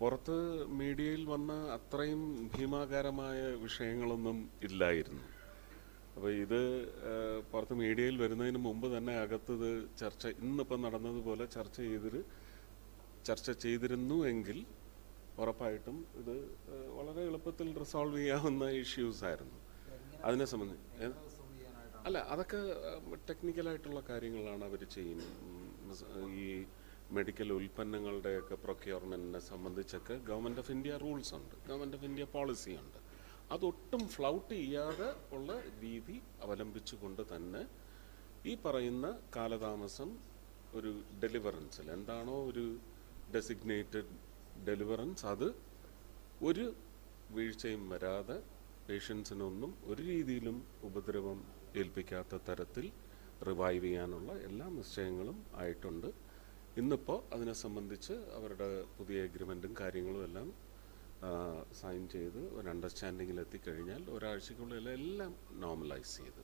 പുറത്ത് മീഡിയയിൽ വന്ന അത്രയും ഭീമാകാരമായ വിഷയങ്ങളൊന്നും ഇല്ലായിരുന്നു. അപ്പോൾ ഇത് പുറത്ത് മീഡിയയിൽ വരുന്നതിന് മുമ്പ് തന്നെ അകത്തത് ഇന്നിപ്പം നടന്നതുപോലെ ചർച്ച ചെയ്തിരുന്നു എങ്കിൽ ഉറപ്പായിട്ടും ഇത് വളരെ എളുപ്പത്തിൽ റിസോൾവ് ചെയ്യാവുന്ന ഇഷ്യൂസ് ആയിരുന്നു. അതിനെ സംബന്ധിച്ച് അല്ല, അതൊക്കെ ടെക്നിക്കലായിട്ടുള്ള കാര്യങ്ങളാണ് അവർ ചെയ്യുന്നത്. ഈ മെഡിക്കൽ ഉൽപ്പന്നങ്ങളുടെയൊക്കെ പ്രൊക്യൂർമെൻറ്റിനെ സംബന്ധിച്ചൊക്കെ ഗവൺമെൻറ് ഓഫ് ഇന്ത്യ റൂൾസ് ഉണ്ട്, ഗവൺമെൻറ് ഓഫ് ഇന്ത്യ പോളിസി ഉണ്ട്. അതൊട്ടും ഫ്ലൗട്ട് ചെയ്യാതെ ഉള്ള രീതി അവലംബിച്ചുകൊണ്ട് തന്നെ ഈ പറയുന്ന കാലതാമസം ഒരു ഡെലിവറൻസിൽ എന്താണോ ഒരു ഡെസിഗ്നേറ്റഡ് ഡെലിവറൻസ്, അത് ഒരു വീഴ്ചയും വരാതെ പേഷ്യൻസിനൊന്നും ഒരു രീതിയിലും ഉപദ്രവം ഏൽപ്പിക്കാത്ത തരത്തിൽ റിവൈവ് ചെയ്യാനുള്ള എല്ലാ നിശ്ചയങ്ങളും ആയിട്ടുണ്ട്. ഇന്നിപ്പോൾ അതിനെ സംബന്ധിച്ച് അവരുടെ പുതിയ എഗ്രിമെൻറ്റും കാര്യങ്ങളും എല്ലാം സൈൻ ചെയ്ത് ഒരു അണ്ടർസ്റ്റാൻഡിങ്ങിൽ എത്തിക്കഴിഞ്ഞാൽ ഒരാഴ്ചക്കുള്ളിൽ എല്ലാം നോർമലൈസ് ചെയ്ത്